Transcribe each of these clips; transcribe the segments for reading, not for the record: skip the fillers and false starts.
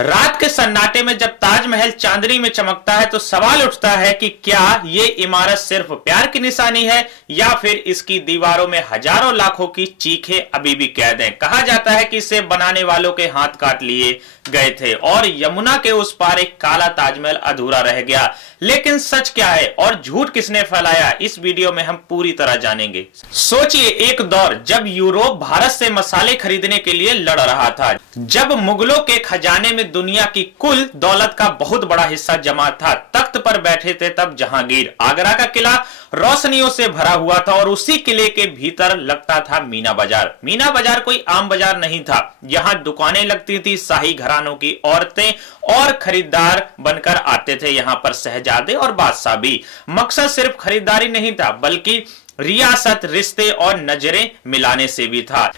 रात के सन्नाटे में जब ताजमहल चांदनी में चमकता है तो सवाल उठता है कि क्या ये इमारत सिर्फ प्यार की निशानी है या फिर इसकी दीवारों में हजारों लाखों की चीखें अभी भी कैद हैं। कहा जाता है कि इसे बनाने वालों के हाथ काट लिए गए थे और यमुना के उस पार एक काला ताजमहल अधूरा रह गया। लेकिन सच क्या है और झूठ किसने फैलाया, इस वीडियो में हम पूरी तरह जानेंगे। सोचिए, एक दौर जब यूरोप भारत से मसाले खरीदने के लिए लड़ रहा था, जब मुगलों के खजाने में दुनिया की कुल दौलत का बहुत बड़ा हिस्सा जमा था। तख्त पर बैठे थे तब जहांगीर। आगरा का किला रोशनियों से भरा हुआ था और उसी किले के भीतर लगता था मीना बाजार। मीना बाजार कोई आम बाजार नहीं था। यहां दुकानें लगती थी, शाही घरानों की औरतें और खरीदार बनकर आते थे। यहां पर शहजादे और बादशाह भी। मकसद सिर्फ खरीदारी नहीं था बल्कि रियासत, रिश्ते और नजरें मिलाने से भी था।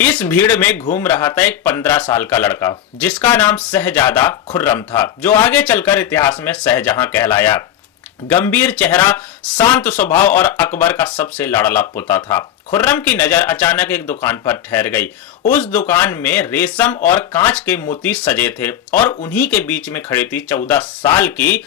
इस भीड़ में घूम रहा था एक 15 साल का लड़का जिसका नाम शहजादा खुर्रम था, जो आगे चलकर इतिहास में शाहजहां कहलाया। गंभीर चेहरा, शांत स्वभाव और अकबर का सबसे लाडला पोता था। खुर्रम की नजर अचानक एक दुकान पर ठहर गई। उस दुकान में रेशम और कांच के मोती सजे थे और उन्हीं के बीच में खड़ी थी 14 साल की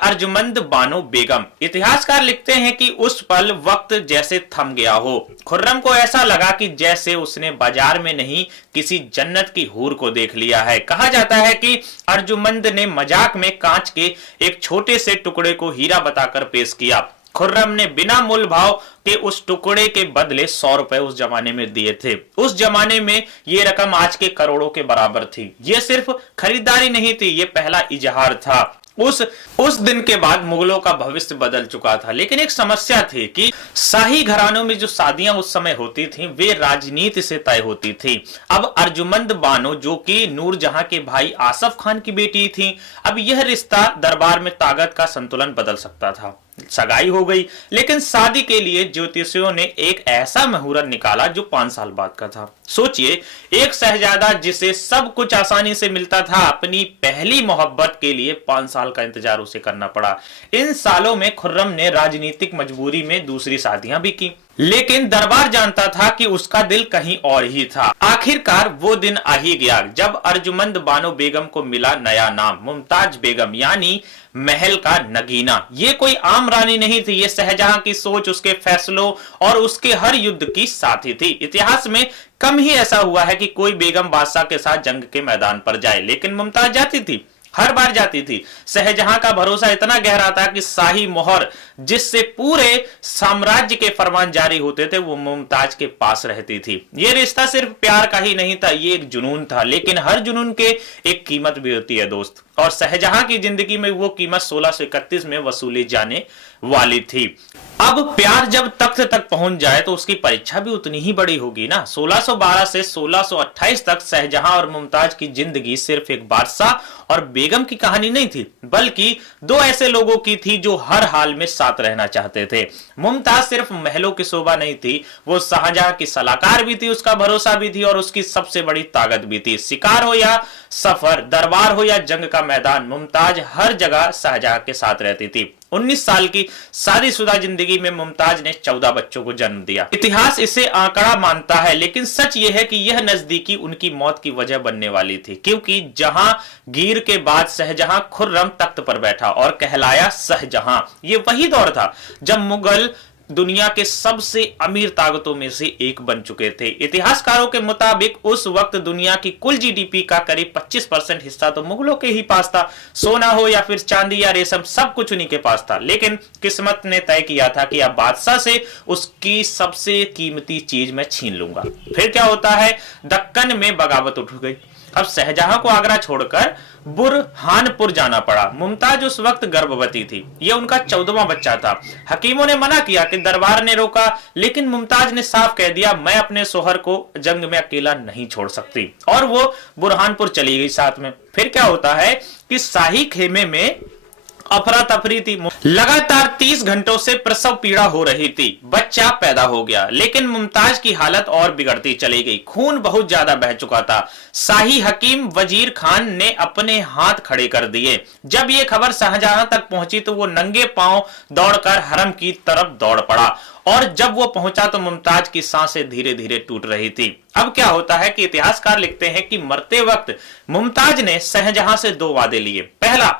अर्जुमंद बानो बेगम। इतिहासकार लिखते हैं कि उस पल वक्त जैसे थम गया हो। खुर्रम को ऐसा लगा कि जैसे उसने बाजार में नहीं किसी जन्नत की हूर को देख लिया है। कहा जाता है कि अर्जुमंद ने मजाक में कांच के एक छोटे से टुकड़े को हीरा बताकर पेश किया। खुर्रम ने बिना मूल भाव के उस टुकड़े के बदले 100 रुपए उस जमाने में दिए थे। उस जमाने में यह रकम आज के करोड़ों के बराबर थी। यह सिर्फ खरीदारी नहीं थी, यह पहला इजहार था। उस दिन के बाद मुगलों का भविष्य बदल चुका था। लेकिन एक समस्या थी कि शाही घरानों में जो शादियां उस समय होती थीं, वे राजनीति से तय होती थी। अब अर्जुमंद बानो, जो कि नूरजहां के भाई आसफ खान की बेटी थी, अब यह रिश्ता दरबार में ताकत का संतुलन बदल सकता था। सगाई हो गई, लेकिन शादी के लिए ज्योतिषियों ने एक ऐसा मुहूर्त निकाला जो 5 साल बाद का था। सोचिए, एक शहजादा जिसे सब कुछ आसानी से मिलता था, अपनी पहली मोहब्बत के लिए 5 साल का इंतजार उसे करना पड़ा। इन सालों में खुर्रम ने राजनीतिक मजबूरी में दूसरी शादियां भी की, लेकिन दरबार जानता था कि उसका दिल कहीं और ही था। आखिरकार वो दिन आ ही गया जब अर्जुमंद बानो बेगम को मिला नया नाम, मुमताज बेगम, यानी महल का नगीना। ये कोई आम रानी नहीं थी, ये शाहजहां की सोच, उसके फैसलों और उसके हर युद्ध की साथी थी। इतिहास में कम ही ऐसा हुआ है कि कोई बेगम बादशाह के साथ जंग के मैदान पर जाए, लेकिन मुमताज जाती थी, हर बार जाती थी। शाहजहां का भरोसा इतना गहरा था कि शाही मोहर जिससे पूरे साम्राज्य के फरमान जारी होते थे, वो मुमताज के पास रहती थी। ये रिश्ता सिर्फ प्यार का ही नहीं था, ये एक जुनून था। लेकिन हर जुनून के एक कीमत भी होती है दोस्त, और शाहजहां की जिंदगी में वो कीमत 1631 में वसूली जाने वाली थी। अब प्यार जब तख्त तक पहुंच जाए तो उसकी परीक्षा भी उतनी ही बड़ी होगी ना। 1612 से 1628 तक शाहजहां और मुमताज की जिंदगी सिर्फ एक बादशाह और बेगम की कहानी नहीं थी, बल्कि 2 ऐसे लोगों की थी जो हर हाल में साथ रहना चाहते थे। मुमताज सिर्फ महलों की शोभा नहीं थी, वो शाहजहां की सलाहकार भी थी, उसका भरोसा भी थी और उसकी सबसे बड़ी ताकत भी थी। शिकार हो या सफर, दरबार हो या जंग का मैदान, मुमताज हर जगह शाहजहां के साथ रहती थी। 19 साल की शादीशुदा जिंदगी में मुमताज ने 14 बच्चों को जन्म दिया। इतिहास इसे आंकड़ा मानता है, लेकिन सच यह है कि यह नजदीकी उनकी मौत की वजह बनने वाली थी, क्योंकि जहांगीर के बाद शाहजहां खुर्रम तख्त पर बैठा और कहलाया शाहजहां। यह वही दौर था जब मुगल दुनिया के सबसे अमीर ताकतों में से एक बन चुके थे। इतिहासकारों के मुताबिक उस वक्त दुनिया की कुल जीडीपी का करीब 25% हिस्सा तो मुगलों के ही पास था। सोना हो या फिर चांदी या रेशम, सब कुछ उन्हीं के पास था। लेकिन किस्मत ने तय किया था कि अब बादशाह से उसकी सबसे कीमती चीज मैं छीन लूंगा। फिर क्या होता है, दक्कन में बगावत उठ गई। अब शाहजहां को आगरा छोड़कर बुरहानपुर जाना पड़ा। मुमताज उस वक्त गर्भवती थी, यह उनका 14वां बच्चा था। हकीमों ने मना किया कि दरबार ने रोका, लेकिन मुमताज ने साफ कह दिया, मैं अपने सोहर को जंग में अकेला नहीं छोड़ सकती, और वो बुरहानपुर चली गई साथ में। फिर क्या होता है कि शाही खेमे में अफरा तफरी थी। लगातार 30 घंटों से प्रसव पीड़ा हो रही थी। बच्चा पैदा हो गया, लेकिन मुमताज की हालत और बिगड़ती चली गई। खून बहुत ज्यादा बह चुका था। शाही हकीम वजीर खान ने अपने हाथ खड़े कर दिए। जब यह खबर शाहजहां तक पहुंची तो वो नंगे पांव दौड़कर हरम की तरफ दौड़ पड़ा, और जब वो पहुंचा तो मुमताज की सांसें धीरे धीरे टूट रही थी। अब क्या होता है कि इतिहासकार लिखते हैं कि मरते वक्त मुमताज ने शाहजहां से 2 वादे लिए। पहला,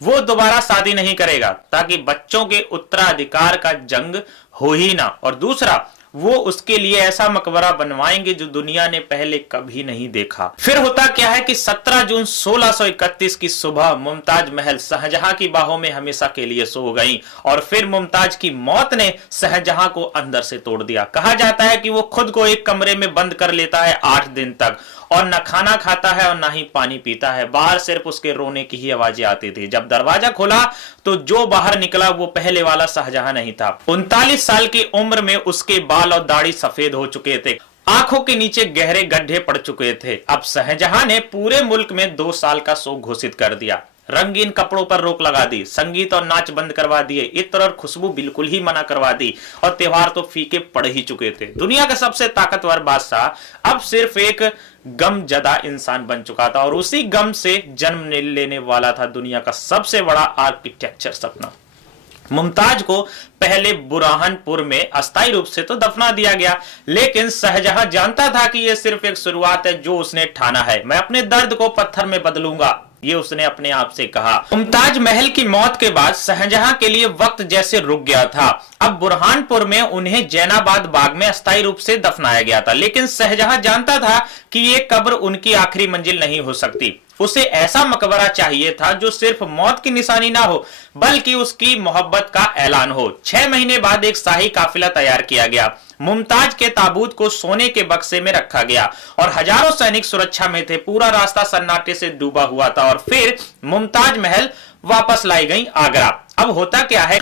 वो दोबारा शादी नहीं करेगा ताकि बच्चों के उत्तराधिकार का जंग हो ही ना, और दूसरा, वो उसके लिए ऐसा मकबरा बनवाएंगे जो दुनिया ने पहले कभी नहीं देखा। फिर होता क्या है कि 17 जून 1631 की सुबह मुमताज महल शाहजहां की बाहों में हमेशा के लिए सो गई, और फिर मुमताज की मौत ने शाहजहां को अंदर से तोड़ दिया। कहा जाता है कि वो खुद को एक कमरे में बंद कर लेता है 8 दिन तक, और न खाना खाता है और न ही पानी पीता है। बाहर सिर्फ उसके रोने की ही आवाजें आती थी। जब दरवाजा खोला तो जो बाहर निकला वो पहले वाला शाहजहां नहीं था। 39 साल की उम्र में उसके बाल और दाढ़ी सफेद हो चुके थे, आंखों के नीचे गहरे गड्ढे पड़ चुके थे। अब शाहजहां ने पूरे मुल्क में 2 साल का शोक घोषित कर दिया। रंगीन कपड़ों पर रोक लगा दी, संगीत और नाच बंद करवा दिए, इत्र और खुशबू बिल्कुल ही मना करवा दी, और त्योहार तो फीके पड़ ही चुके थे। दुनिया का सबसे ताकतवर बादशाह अब सिर्फ एक गमजदा इंसान बन चुका था, और उसी गम से जन्म लेने वाला था दुनिया का सबसे बड़ा आर्किटेक्चर सपना। मुमताज को पहले बुरहानपुर में अस्थायी रूप से तो दफना दिया गया, लेकिन शाहजहां जानता था कि यह सिर्फ एक शुरुआत है जो उसने ठाना है। मैं अपने दर्द को पत्थर में बदलूंगा, ये उसने अपने आप से कहा। मुमताज महल की मौत के बाद शाहजहां के लिए वक्त जैसे रुक गया था। अब बुरहानपुर में उन्हें जैनाबाद बाग में अस्थायी रूप से दफनाया गया था, लेकिन शाहजहां जानता था कि यह कब्र उनकी आखिरी मंजिल नहीं हो सकती। उसे ऐसा मकबरा चाहिए था जो सिर्फ मौत की निशानी ना हो, बल्कि उसकी मोहब्बत का ऐलान हो। 6 महीने बाद एक शाही काफिला तैयार किया गया। मुमताज के ताबूत को सोने के बक्से में रखा गया, और हजारों सैनिक सुरक्षा में थे। पूरा रास्ता सन्नाटे से डूबा हुआ था, और फिर मुमताज महल वापस लाई गई आगरा। अब होता क्या है,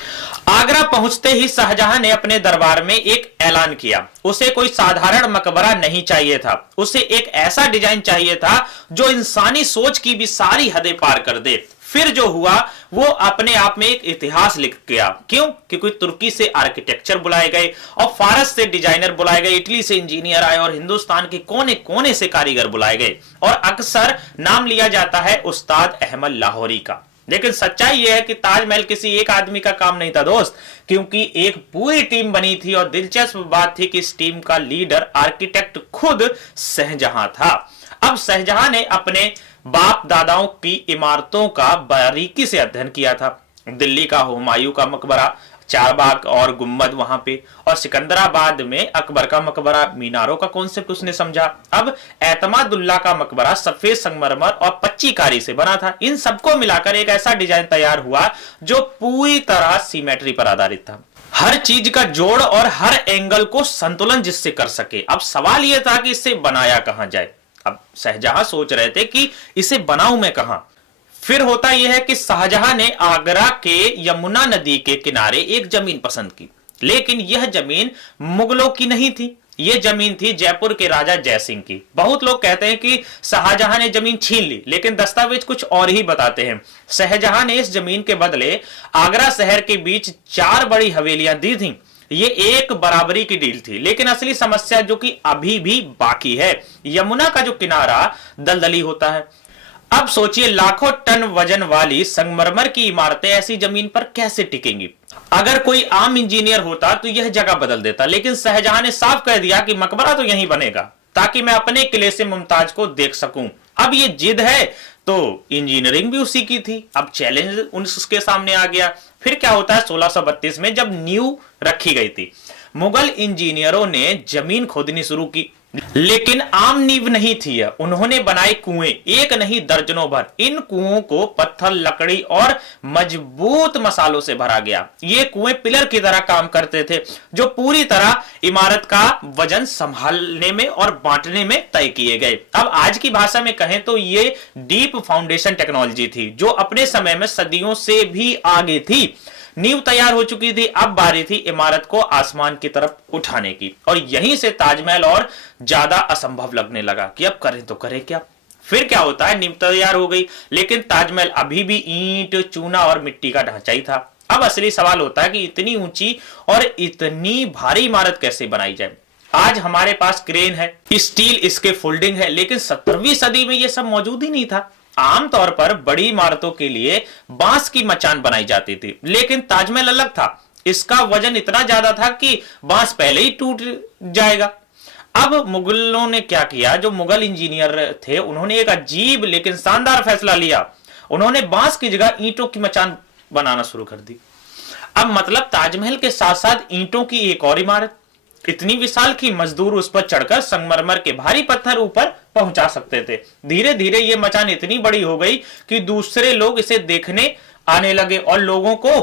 आगरा पहुंचते ही शाहजहां ने अपने दरबार में एक ऐलान किया। उसे कोई साधारण मकबरा नहीं चाहिए था, उसे एक ऐसा डिजाइन चाहिए था जो इंसानी सोच की भी सारी हदें पार कर दे। फिर जो हुआ वो अपने आप में एक इतिहास लिख गया। क्यों? क्योंकि तुर्की से आर्किटेक्चर बुलाए गए, और फारस से डिजाइनर बुलाए गए, इटली से इंजीनियर आए, और हिंदुस्तान के कोने कोने से कारीगर बुलाए गए, और अक्सर नाम लिया जाता है उस्ताद अहमद लाहौरी का। लेकिन सच्चाई यह है कि ताजमहल किसी एक आदमी का काम नहीं था दोस्त, क्योंकि एक पूरी टीम बनी थी, और दिलचस्प बात थी कि इस टीम का लीडर आर्किटेक्ट खुद शाहजहां था। अब शाहजहां ने अपने बाप दादाओं की इमारतों का बारीकी से अध्ययन किया था। दिल्ली का हुमायूं का मकबरा, चारबाग और गुम्बद वहां पे, और सिकंदराबाद में अकबर का मकबरा, मीनारों का कॉन्सेप्ट उसने समझा। अब एतमादुल्ला का मकबरा सफेद संगमरमर और पच्चीकारी से बना था। इन सबको मिलाकर एक ऐसा डिजाइन तैयार हुआ जो पूरी तरह सिमेट्री पर आधारित था। हर चीज का जोड़ और हर एंगल को संतुलन जिससे कर सके। अब सवाल यह था कि इसे बनाया कहां जाए। अब शाहजहां सोच रहे थे कि इसे बनाऊं मैं कहां। फिर होता यह है कि शाहजहां ने आगरा के यमुना नदी के किनारे एक जमीन पसंद की, लेकिन यह जमीन मुगलों की नहीं थी, यह जमीन थी जयपुर के राजा जयसिंह की। बहुत लोग कहते हैं कि शाहजहां ने जमीन छीन ली, लेकिन दस्तावेज कुछ और ही बताते हैं। शाहजहां ने इस जमीन के बदले आगरा शहर के बीच 4 बड़ी हवेलियां दी थीं। ये एक बराबरी की डील थी, लेकिन असली समस्या जो कि अभी भी बाकी है, यमुना का जो किनारा दलदली होता है। अब सोचिए, लाखों टन वजन वाली संगमरमर की इमारतें ऐसी जमीन पर कैसे टिकेंगी। अगर कोई आम इंजीनियर होता तो यह जगह बदल देता, लेकिन शाहजहां ने साफ कह दिया कि मकबरा तो यहीं बनेगा ताकि मैं अपने किले से मुमताज को देख सकूं। अब ये जिद है तो इंजीनियरिंग भी उसी की थी। अब चैलेंज उसके सामने आ गया। फिर क्या होता है, 1632 में जब नींव रखी गई थी, मुगल इंजीनियरों ने जमीन खोदनी शुरू की, लेकिन आम नींव नहीं थी यह। उन्होंने बनाए कुएं, एक नहीं दर्जनों भर। इन कुओं को पत्थर, लकड़ी और मजबूत मसालों से भरा गया। ये कुएं पिलर की तरह काम करते थे, जो पूरी तरह इमारत का वजन संभालने में और बांटने में तय किए गए। अब आज की भाषा में कहें तो ये डीप फाउंडेशन टेक्नोलॉजी थी, जो अपने समय में सदियों से भी आगे थी। नींव तैयार हो चुकी थी, अब बारी थी इमारत को आसमान की तरफ उठाने की, और यहीं से ताजमहल और ज्यादा असंभव लगने लगा कि अब करें तो करें क्या। फिर क्या होता है, नींव तैयार हो गई, लेकिन ताजमहल अभी भी ईंट, चूना और मिट्टी का ढांचा ही था। अब असली सवाल होता है कि इतनी ऊंची और इतनी भारी इमारत कैसे बनाई जाए। आज हमारे पास क्रेन है, स्टील इसके फोल्डिंग है, लेकिन 17वीं सदी में यह सब मौजूद ही नहीं था। आमतौर पर बड़ी इमारतों के लिए बांस की मचान बनाई जाती थी, लेकिन ताजमहल अलग था। इसका वजन इतना ज्यादा था कि बांस पहले ही टूट जाएगा। अब मुगलों ने क्या किया, जो मुगल इंजीनियर थे उन्होंने एक अजीब लेकिन शानदार फैसला लिया। उन्होंने बांस की जगह ईंटों की मचान बनाना शुरू कर दी। अब मतलब ताजमहल के साथ साथ ईंटों की एक और इमारत, इतनी विशाल कि मजदूर उस पर चढ़कर संगमरमर के भारी पत्थर ऊपर पहुंचा सकते थे। धीरे धीरे यह मचान इतनी बड़ी हो गई कि दूसरे लोग इसे देखने आने लगे और लोगों को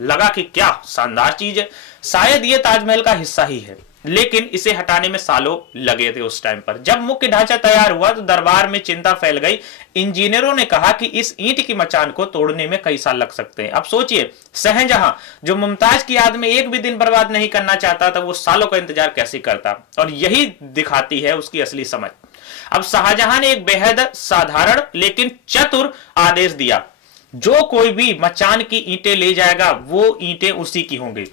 लगा कि क्या शानदार चीज है, शायद यह ताजमहल का हिस्सा ही है। लेकिन इसे हटाने में सालों लगे थे। उस टाइम पर जब मुख्य ढांचा तैयार हुआ तो दरबार में चिंता फैल गई। इंजीनियरों ने कहा कि इस ईंट की मचान को तोड़ने में कई साल लग सकते हैं। अब सोचिए, शाहजहां जो मुमताज की याद में एक भी दिन बर्बाद नहीं करना चाहता था, वो सालों का इंतजार कैसे करता। और यही दिखाती है उसकी असली समझ। अब शाहजहां ने एक बेहद साधारण लेकिन चतुर आदेश दिया, जो कोई भी मचान की ईंटें ले जाएगा वो ईंटें उसी की होंगी।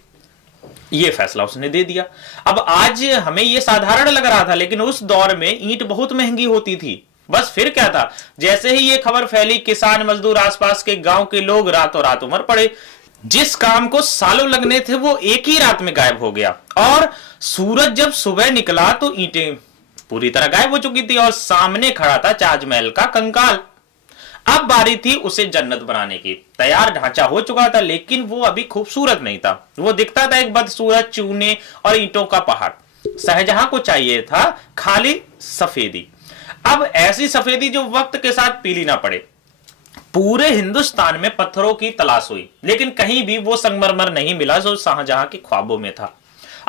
ये फैसला उसने दे दिया। अब आज हमें ये साधारण लग रहा था, लेकिन उस दौर में ईंट बहुत महंगी होती थी। बस फिर क्या था, जैसे ही ये खबर फैली, किसान, मजदूर, आसपास के गांव के लोग रातों रात उमड़ पड़े। जिस काम को सालों लगने थे वो एक ही रात में गायब हो गया। और सूरज जब सुबह निकला तो ईंटें पूरी तरह गायब हो चुकी थी और सामने खड़ा था ताजमहल का कंकाल। अब बारी थी उसे जन्नत बनाने की। तैयार ढांचा हो चुका था, लेकिन वो अभी खूबसूरत नहीं था। वो दिखता था एक बदसूरत चूने और ईंटों का पहाड़। शाहजहां को चाहिए था खाली सफेदी। अब ऐसी सफेदी जो वक्त के साथ पीली ना पड़े। पूरे हिंदुस्तान में पत्थरों की तलाश हुई, लेकिन कहीं भी वो संगमरमर नहीं मिला जो शाहजहां के ख्वाबों में था।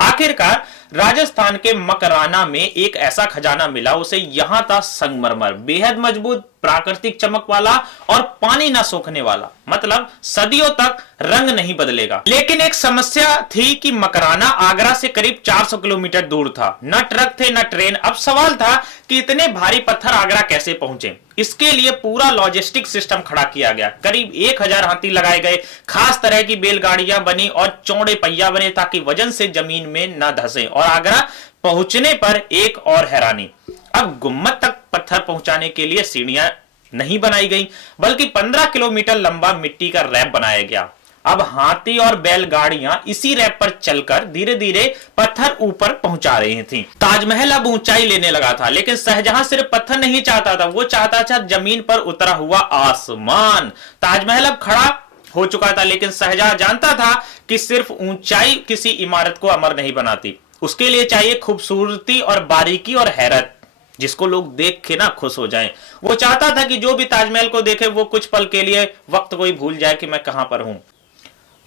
आखिरकार राजस्थान के मकराना में एक ऐसा खजाना मिला। उसे यहां था संगमरमर, बेहद मजबूत, प्राकृतिक चमक वाला और पानी ना सोखने वाला, मतलब सदियों तक रंग नहीं बदलेगा। लेकिन एक समस्या थी कि मकराना आगरा से करीब 400 किलोमीटर दूर था। न ट्रक थे न ट्रेन। अब सवाल था कि इतने भारी पत्थर आगरा कैसे पहुंचे। इसके लिए पूरा लॉजिस्टिक सिस्टम खड़ा किया गया। करीब 1000 हाथी लगाए गए, खास तरह की बैलगाड़ियां बनी और चौड़े पहिया बने ताकि वजन से जमीन में न धंसे। और आगरा पहुंचने पर एक और हैरानी, अब गुम्मद तक पत्थर पहुंचाने के लिए सीढ़ियां नहीं बनाई गई, बल्कि 15 किलोमीटर लंबा मिट्टी का रैप बनाया गया। अब हाथी और बैलगाड़ियां इसी रैप पर चलकर धीरे धीरे पत्थर ऊपर पहुंचा रही थी। ताजमहल अब ऊंचाई लेने लगा था, लेकिन शाहजहां सिर्फ पत्थर नहीं चाहता था, वो चाहता था जमीन पर उतरा हुआ आसमान। ताजमहल अब खड़ा हो चुका था, लेकिन शाहजहां जानता था कि सिर्फ ऊंचाई किसी इमारत को अमर नहीं बनाती। उसके लिए चाहिए खूबसूरती और बारीकी और हैरत, जिसको लोग देख के ना खुश हो जाएं। वो चाहता था कि जो भी ताजमहल को देखे वो कुछ पल के लिए वक्त को ही भूल जाए कि मैं कहां पर हूं।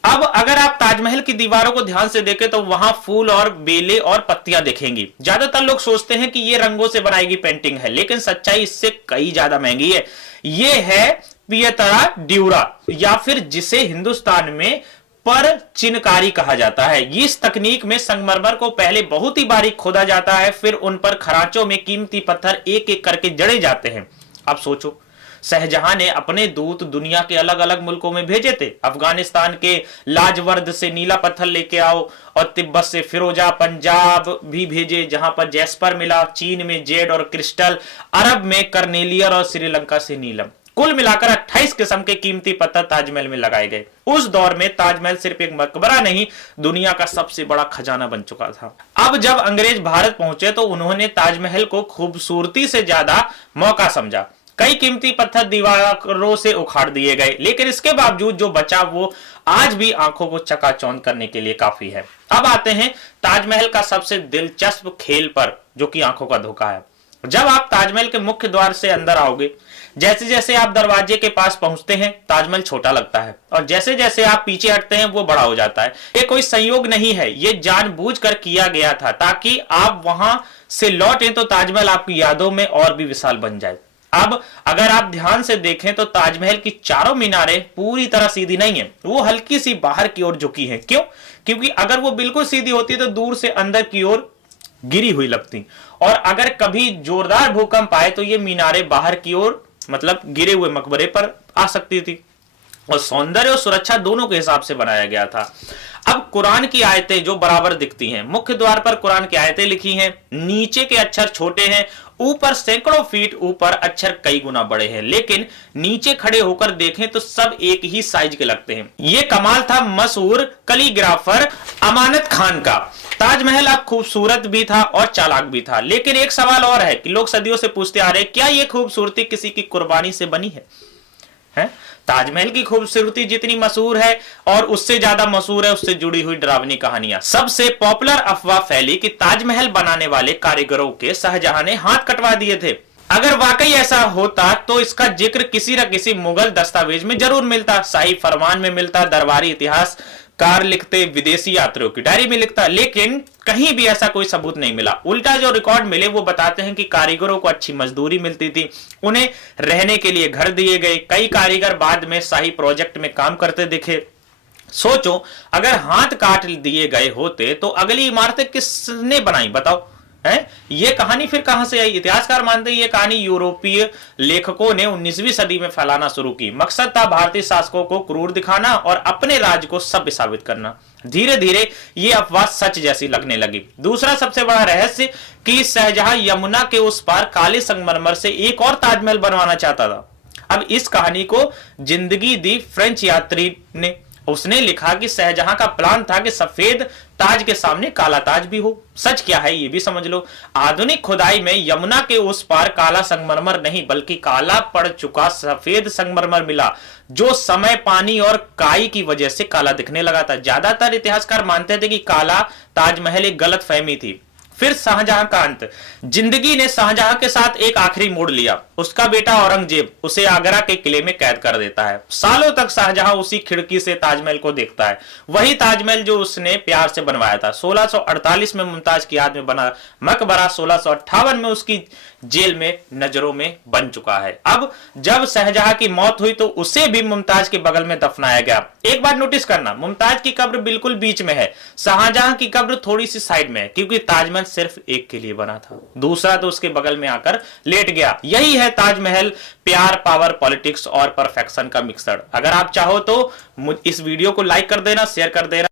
अब अगर आप ताजमहल की दीवारों को ध्यान से देखें तो वहां फूल और बेले और पत्तियां दिखेंगी। ज्यादातर लोग सोचते हैं कि ये रंगों से बनाई गई पेंटिंग है, लेकिन सच्चाई इससे कई ज्यादा महंगी है। ये है पियतरा ड्यूरा, या फिर जिसे हिंदुस्तान में पर चिनकारी कहा जाता है। इस तकनीक में संगमरमर को पहले बहुत ही बारीक खोदा जाता है, फिर उन पर खरांचों में कीमती पत्थर एक एक करके जड़े जाते हैं। अब सोचो, शाहजहां ने अपने दूत दुनिया के अलग अलग मुल्कों में भेजे थे। अफगानिस्तान के लाजवर्द से नीला पत्थर लेके आओ, और तिब्बत से फिरोजा, पंजाब भी भेजे जहां पर जैस्पर मिला, चीन में जेड और क्रिस्टल, अरब में कर्नेलियर और श्रीलंका से नीलम। कुल मिलाकर 28 किस्म के कीमती पत्थर ताजमहल में लगाए गए। उस दौर में ताजमहल सिर्फ एक मकबरा नहीं, दुनिया का सबसे बड़ा खजाना बन चुका था। अब जब अंग्रेज भारत पहुंचे तो उन्होंने ताजमहल को खूबसूरती से ज्यादा मौका समझा। कई कीमती पत्थर दीवारों से उखाड़ दिए गए, लेकिन इसके बावजूद जो बचा वो आज भी आंखों को चकाचौंध करने के लिए काफी है। अब आते हैं ताजमहल का सबसे दिलचस्प खेल पर, जो कि आंखों का धोखा है। जब आप ताजमहल के मुख्य द्वार से अंदर आओगे, जैसे जैसे आप दरवाजे के पास पहुंचते हैं ताजमहल छोटा लगता है, और जैसे जैसे आप पीछे हटते हैं वो बड़ा हो जाता है। ये कोई संयोग नहीं है, ये जानबूझकर किया गया था ताकि आप वहां से लौटें तो ताजमहल आपकी यादों में और भी विशाल बन जाए। अब अगर आप ध्यान से देखें तो ताजमहल की चारों मीनारें पूरी तरह सीधी नहीं है, वो हल्की सी बाहर की ओर झुकी है। क्यों? क्योंकि अगर वो बिल्कुल सीधी होती तो दूर से अंदर की ओर गिरी हुई लगती, और अगर कभी जोरदार भूकंप आए तो ये मीनारें बाहर की ओर मतलब गिरे हुए मकबरे पर आ सकती थी। और सौंदर्य और सुरक्षा दोनों के हिसाब से बनाया गया था। अब कुरान की आयतें जो बराबर दिखती हैं, मुख्य द्वार पर कुरान की आयतें लिखी हैं, नीचे के अक्षर छोटे हैं, ऊपर सैकड़ों फीट ऊपर अक्षर कई गुना बड़े हैं, लेकिन नीचे खड़े होकर देखें तो सब एक ही साइज के लगते हैं। यह कमाल था मशहूर कैलीग्राफर अमानत खान का। ताजमहल अब खूबसूरत भी था और चालाक भी था, लेकिन एक सवाल और है कि लोग सदियों से पूछते आ रहे हैं, क्या यह खूबसूरती किसी की कुर्बानी से बनी है? ताजमहल की खूबसूरती जितनी मशहूर है और उससे ज्यादा मशहूर है उससे जुड़ी हुई डरावनी कहानियां। सबसे पॉपुलर अफवाह फैली कि ताजमहल बनाने वाले कारीगरों के शाहजहां ने हाथ कटवा दिए थे। अगर वाकई ऐसा होता तो इसका जिक्र किसी न किसी मुगल दस्तावेज में जरूर मिलता, शाही फरमान में मिलता, दरबारी इतिहास कार लिखते, विदेशी यात्रियों की डायरी में लिखता, लेकिन कहीं भी ऐसा कोई सबूत नहीं मिला। उल्टा जो रिकॉर्ड मिले वो बताते हैं कि कारीगरों को अच्छी मजदूरी मिलती थी, उन्हें रहने के लिए घर दिए गए, कई कारीगर बाद में शाही प्रोजेक्ट में काम करते दिखे। सोचो, अगर हाथ काट दिए गए होते तो अगली इमारतें किसने बनाई बताओ? ये कहानी फिर कहां से आई? इतिहासकार मानते हैं ये कहानी यूरोपीय लेखकों ने 19वीं सदी में फैलाना शुरू की। मकसद था भारतीय शासकों को क्रूर दिखाना और अपने राज्य को सभ्य साबित करना। धीरे धीरे ये अफवाह सच जैसी लगने लगी। दूसरा सबसे बड़ा रहस्य कि शाहजहां यमुना के उस पार काले संगमरमर से एक और ताजमहल बनवाना चाहता था। अब इस कहानी को जिंदगी दी फ्रेंच यात्री ने। उसने लिखा कि शाहजहां का प्लान था कि सफेद ताज के सामने काला ताज भी हो। सच क्या है ये भी समझ लो। आधुनिक खुदाई में यमुना के उस पार काला संगमरमर नहीं बल्कि काला पड़ चुका सफेद संगमरमर मिला, जो समय, पानी और काई की वजह से काला दिखने लगा था। ज्यादातर इतिहासकार मानते थे कि काला ताजमहल एक गलत फहमी थी। फिर शाहजहां का अंत। जिंदगी ने शाहजहां के साथ एक आखिरी मोड़ लिया। उसका बेटा औरंगजेब उसे आगरा के किले में कैद कर देता है। सालों तक शाहजहां उसी खिड़की से ताजमहल को देखता है, वही ताजमहल जो उसने प्यार से बनवाया था। 1648 में मुमताज की याद में बना मकबरा 1658 में उसकी जेल में नजरों में बन चुका है। अब जब शाहजहां की मौत हुई तो उसे भी मुमताज के बगल में दफनाया गया। एक बात नोटिस करना, मुमताज की कब्र बिल्कुल बीच में है, शाहजहां की कब्र थोड़ी सी साइड में है, क्योंकि ताजमहल सिर्फ एक के लिए बना था, दूसरा तो उसके बगल में आकर लेट गया। यही है ताजमहल, प्यार, पावर, पॉलिटिक्स और परफेक्शन का मिक्सर। अगर आप चाहो तो इस वीडियो को लाइक कर देना, शेयर कर देना।